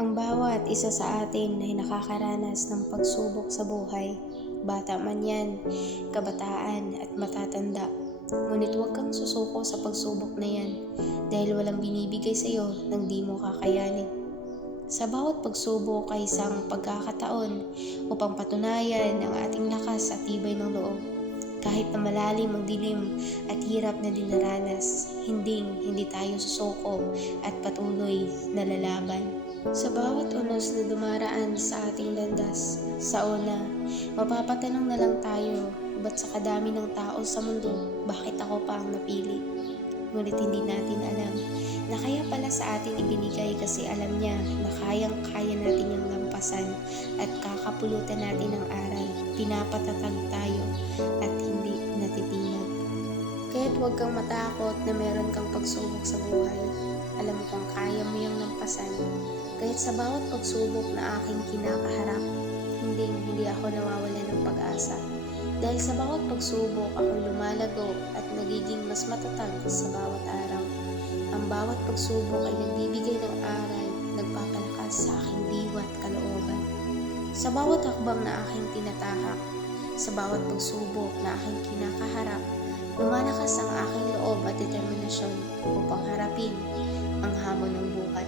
Ang bawat isa sa atin ay nakakaranas ng pagsubok sa buhay. Bata man yan, kabataan at matatanda. Ngunit huwag kang susuko sa pagsubok na yan dahil walang binibigay sa iyo ng di mo kakayanin. Sa bawat pagsubok ay isang pagkakataon upang patunayan ang ating lakas at tibay ng loob. Kahit na malalim ang dilim at hirap na dinaranas, hindi tayo susuko at patuloy na lalaban. Sa bawat unos na dumaraan sa ating landas, sa una, mapapatanong na lang tayo, ba't sa kadami ng tao sa mundo, bakit ako pa ang napili? Ngunit hindi natin alam na kaya pala sa atin ibinigay kasi alam niya na kayang-kaya natin yung lampasan at kakapulutan natin ang aral. Pinapatatag tayo at hindi natitinag. Kaya't huwag kang matakot na meron kang pagsubok sa buhay. Alam mo kung kaya mo yung lampasan. Kaya't sa bawat pagsubok na aking kinakaharap, hindi ako nawawalan ng pag-asa. Dahil sa bawat pagsubok, ako'y lumalago at nagiging mas matatag sa bawat araw. Ang bawat pagsubok ay nagbibigay ng aral, nagpapalakas sa aking diwa at kalooban. Sa bawat hakbang na aking tinatahak, sa bawat pagsubok na aking kinakaharap, lumalakas ang aking loob at determinasyon upang harapin ang hamon ng buhay.